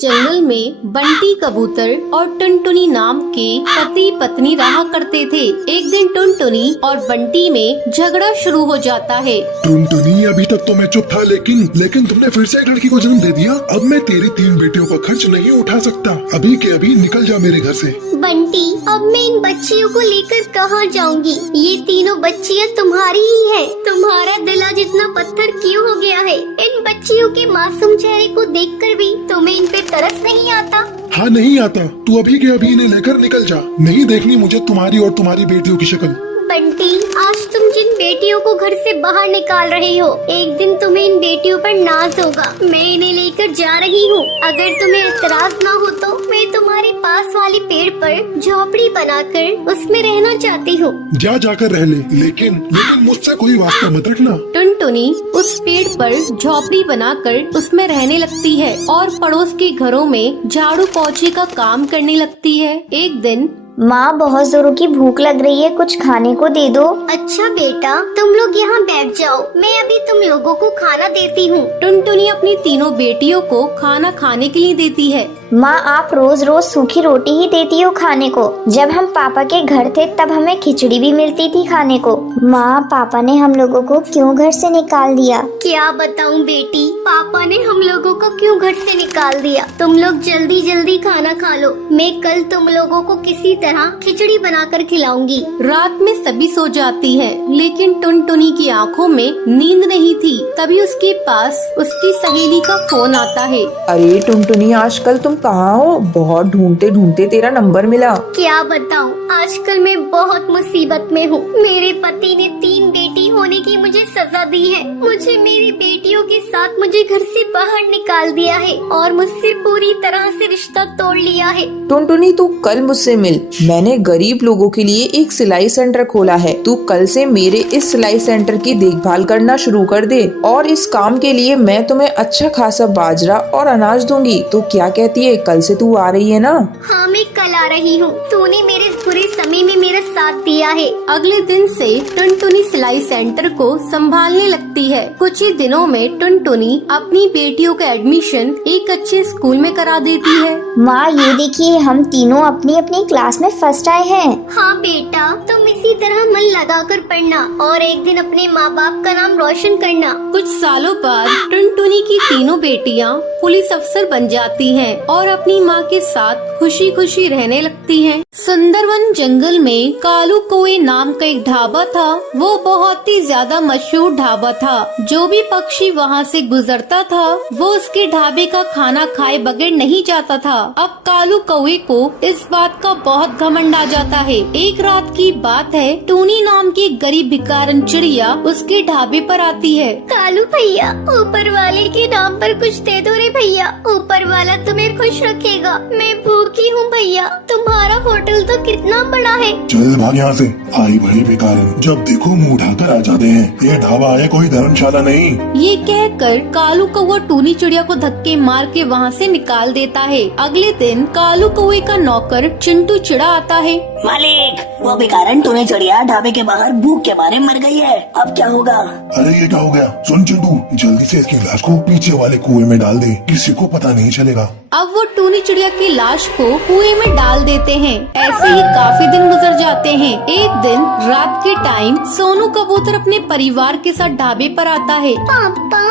जंगल में बंटी कबूतर और टुनटुनी नाम के पति पत्नी रहा करते थे। एक दिन टुनटुनी और बंटी में झगड़ा शुरू हो जाता है। टुनटुनी, अभी तक तो मैं चुप था, लेकिन तुमने फिर से एक लड़की को जन्म दे दिया। अब मैं तेरी 3 बेटियों का खर्च नहीं उठा सकता। अभी के अभी निकल जा मेरे घर से। बंटी, अब मैं इन बच्चियों को लेकर कहाँ जाऊँगी? ये तीनों बच्चियाँ तुम्हारी ही हैं। तुम्हारा दिल आज इतना पत्थर क्यों हो गया है? इन बच्चियों के मासूम चेहरे को देखकर भी तुम्हें इन पे तरस नहीं आता? हाँ, नहीं आता। तू अभी के अभी इन्हें लेकर निकल जा। नहीं देखनी मुझे तुम्हारी और तुम्हारी बेटियों की शक्ल। बंटी, आज तुम जिन बेटियों को घर से बाहर निकाल रहे हो, एक दिन तुम्हें इन बेटियों पर नाज होगा। मैं इन्हें लेकर जा रही हूँ। अगर तुम्हें एतराज ना हो तो मैं तुम्हारे पास वाले पेड़ पर झोपड़ी बनाकर उसमें रहना चाहती हूँ। जाकर रह ले, लेकिन मुझसे कोई वास्ता मत रखना। टुनटुनी उस पेड़ पर झोपड़ी बनाकर उसमें रहने लगती है और पड़ोस के घरों में झाड़ू पोछे का काम करने लगती है। एक दिन, माँ, बहुत जोरों की भूख लग रही है, कुछ खाने को दे दो। अच्छा बेटा, तुम लोग यहाँ बैठ जाओ, मैं अभी तुम लोगों को खाना देती हूँ। टुनटुनी अपनी तीनों बेटियों को खाना खाने के लिए देती है। माँ, आप रोज रोज सूखी रोटी ही देती हो खाने को। जब हम पापा के घर थे तब हमें खिचड़ी भी मिलती थी खाने को। माँ, पापा ने हम लोगों को क्यों घर से निकाल दिया? क्या बताऊँ बेटी, पापा ने हम लोगों को क्यों घर से निकाल दिया? तुम लोग जल्दी जल्दी खाना खा लो, मैं कल तुम लोगों को किसी तरह खिचड़ी बनाकर खिलाऊंगी। रात में सभी सो जाती है, लेकिन टुनटुनी की आंखों में नींद नहीं थी। तभी उसके पास उसकी सहेली का फोन आता है। अरे टुनटुनी, आजकल तुम कहाँ हो? बहुत ढूंढते ढूंढते तेरा नंबर मिला। क्या बताऊँ, आजकल मैं बहुत मुसीबत में हूँ। मेरे पति ने 3 बेटी होने की मुझे सजा दी है। मुझे मेरी बेटियों के साथ मुझे घर से बाहर निकाल दिया है और मुझसे पूरी तरह से रिश्ता तोड़ लिया है। टुनटुनी, तू कल मुझसे मिल। मैंने गरीब लोगों के लिए एक सिलाई सेंटर खोला है। तू कल से मेरे इस सिलाई सेंटर की देखभाल करना शुरू कर दे और इस काम के लिए मैं तुम्हें अच्छा खासा बाजरा और अनाज दूंगी। तो क्या कहती है, कल से तू आ रही है ना? हाँ, मैं कल आ रही हूँ। तूने मेरे इस बुरे समय में मेरा साथ दिया है। अगले दिन से टुनटुनी सिलाई सेंटर को संभालने लगती है। कुछ ही दिनों में टुनटुनी अपनी बेटियों का एडमिशन एक अच्छे स्कूल में करा देती है। माँ, ये देखिए, हम तीनों अपनी अपनी क्लास में फर्स्ट आए हैं। हाँ बेटा, तुम इसी तरह मन लगाकर पढ़ना और एक दिन अपने माँ बाप का नाम रोशन करना। कुछ सालों बाद टुनटुनी की तीनों बेटियां पुलिस अफसर बन जाती हैं और अपनी माँ के साथ खुशी खुशी रहने लगती हैं। सुंदरवन जंगल में कालू कौए नाम का एक ढाबा था। वो बहुत ही ज्यादा मशहूर ढाबा था। जो भी पक्षी वहाँ से गुजरता था वो उसके ढाबे का खाना खाए बगैर नहीं जाता था। अब कालू कौए को इस बात का बहुत घमंड आ जाता है। एक रात की बात है, टूनी नाम की गरीब भिखारन चिड़िया उसके ढाबे पर आती है। कालू भैया, ऊपर वाले के नाम पर कुछ दे दो रे भैया। ऊपर वाला तुम्हें खुश रखेगा। मैं भूखी हूँ भैया। तुम्हारा होटल तो कितना बड़ा है। चल भाग यहाँ से, आई बड़ी बेकार। जब देखो मुंह उठाकर आ जाते हैं। ये ढाबा है, कोई धर्मशाला नहीं। ये कहकर कालू कौवा टूनी चिड़िया को धक्के मार के वहाँ से निकाल देता है। अगले दिन कालू कौवे का नौकर चिंटू चिड़ा आता है। मालिक, वो भिखारन टूनी चिड़िया ढाबे के बाहर भूख के मारे मर गई है। अब क्या होगा? अरे ये क्या हो गया? सुन चिंटू, जल्दी से इसकी लाश को पीछे वाले कुएं में डाल दे, किसी को पता नहीं चलेगा। अब वो टूनी चिड़िया की लाश को कुएं में डाल देते हैं। ऐसे ही काफी दिन गुजर जाते हैं। एक दिन रात के टाइम सोनू कबूतर अपने परिवार के साथ ढाबे पर आता है। पापा,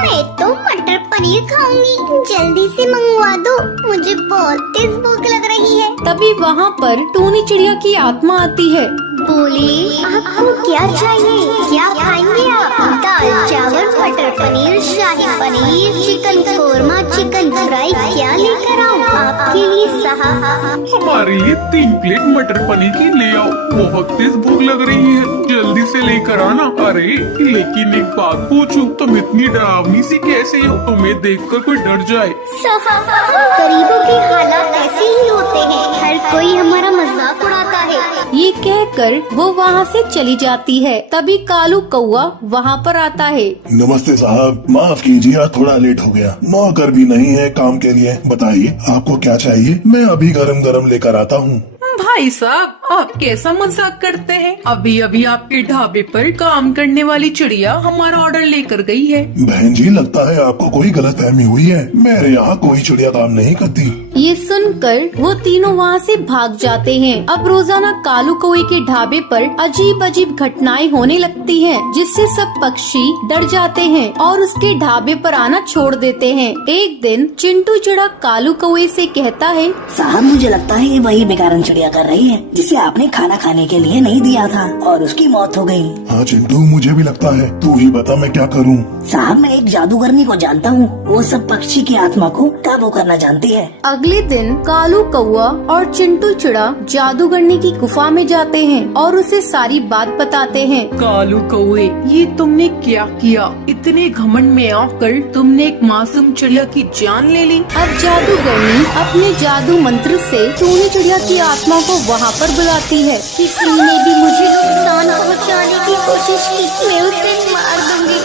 मैं तो मटर पनीर खाऊंगी, जल्दी से मंगवा दो, मुझे बहुत तेज भूख लग रही है। तभी वहाँ पर टूनी चिड़िया की आत्मा आती है। बोले, आपको क्या चाहिए? क्या खाएंगे आप? दाल चावल, matar paneer, shahi paneer, chicken korma, chicken fry, क्या लेकर आऊँ आपके लिए साहब? हमारे लिए 3 प्लेट मटर पनीर की ले आओ, बहुत तेज भूख लग रही है, जल्दी से लेकर आना। अरे लेकिन एक बात पूछूं, तुम इतनी डरावनी सी कैसे हो? तुम्हें देखकर कोई डर जाए। गरीबों के हालात ऐसे ही होते हैं, हर कोई हमारा मजाक उड़ाता है। ये कहकर वो वहाँ से चली जाती है। तभी कालू कौवा वहाँ पर आता है। नमस्ते साहब, माफ कीजिए, थोड़ा लेट हो गया। नौकर भी नहीं है काम के लिए। बताइए आपको क्या चाहिए, मैं अभी गरम गरम लेकर आता हूँ। भाई साहब, आप कैसा मजाक करते हैं? अभी अभी आपके ढाबे पर काम करने वाली चिड़िया हमारा ऑर्डर लेकर गई है। बहन जी, लगता है आपको कोई गलतफहमी हुई है। मेरे यहाँ कोई चिड़िया काम नहीं करती। ये सुनकर वो तीनों वहाँ से भाग जाते हैं। अब रोजाना कालू कौवे के ढाबे पर अजीब अजीब घटनाएं होने लगती हैं, जिससे सब पक्षी डर जाते हैं और उसके ढाबे पर आना छोड़ देते हैं। एक दिन चिंटू चिड़ा कालू कौवे से कहता है, साहब मुझे लगता है ये वही बेकारन चिड़िया कर रही है जिसे आपने खाना खाने के लिए नहीं दिया था और उसकी मौत हो गई। हाँ चिंटू, मुझे भी लगता है। तू ही बता मैं क्या करूँ। साहब मैं एक जादूगरनी को जानता हूँ, वो सब पक्षी की आत्मा को काबू करना जानती है। अगले दिन कालू कौवा और चिंटू चिड़ा जादूगरनी की गुफा में जाते हैं और उसे सारी बात बताते हैं। कालू कौवे, ये तुमने क्या किया? इतने घमंड में आकर तुमने एक मासूम चिड़िया की जान ले ली। अब जादूगरनी अपने जादू मंत्र से टूनी चिड़िया की आत्मा को वहाँ पर बुलाती है। किसी ने भी मुझे नुकसान पहुंचाने की कोशिश की, मैं उसे मार दूंगी।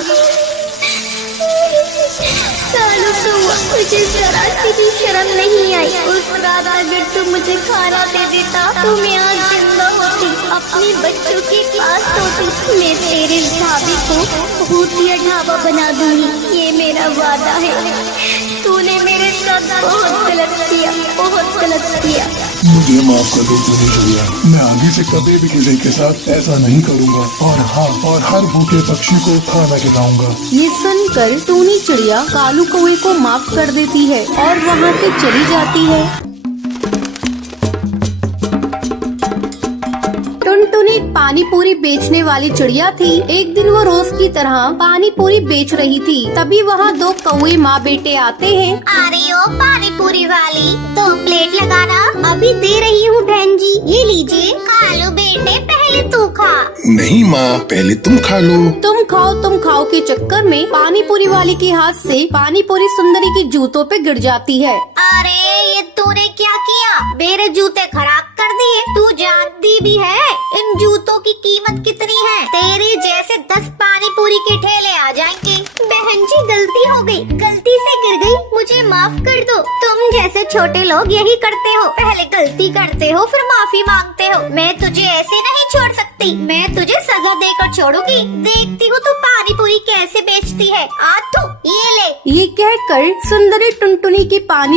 कालू कौवा, मुझे जरा सी भी शर्म नहीं आई। उस रात अगर तू मुझे खाना दे देता तो मैं आज जिंदा होती, अपने बच्चों के पास होती। मैं तेरे ढाबे को भूतिया ढाबा बना दूंगी, ये मेरा वादा है। तूने मेरे साथ बहुत गलत किया, बहुत गलत किया। मुझे माफ कर दो टूनी चिड़िया, मैं आगे से कभी भी किसी के साथ ऐसा नहीं करूँगा। और हाँ, और हर भूखे पक्षी को खाना खिलाऊंगा। ये सुनकर टूनी चिड़िया कालू कौवे को माफ कर देती है और वहाँ से चली जाती है। टुनटुनी एक पानी पूरी बेचने वाली चिड़िया थी। एक दिन वो रोज की तरह पानी पूरी बेच रही थी। तभी वहाँ दो कौवे माँ बेटे आते हैं। अरे ओ पानी पूरी वाली, 2 प्लेट लगाना। अभी दे रही हूँ बहन जी, ये लीजिए। कालू बेटे पहले तू खा। नहीं माँ, पहले तुम खा लो। तुम खाओ के चक्कर में पानी पूरी वाली के हाथ से पानी पूरी सुंदरी के जूतों पे गिर जाती है। अरे ये तूने क्या किया? मेरे जूते खराब कर दिए। तू जानती भी है इन जूतों की कीमत कितनी है? तेरे जैसे 10 पानी पूरी के ठेले आ जाएंगे। बहन जी गलती हो गई, गलती से गिर गई, मुझे माफ कर दो। तुम जैसे छोटे लोग यही करते हो, पहले गलती करते हो फिर माफी मांगते हो। मैं तुझे ऐसे नहीं छोड़ सकती, मैं तुझे सजा देकर छोड़ूंगी। देखती हूँ तू पानी पूरी कैसे बेचती है। आज तू ये ले। ये कहकर सुंदरी टुनटुनी की पानी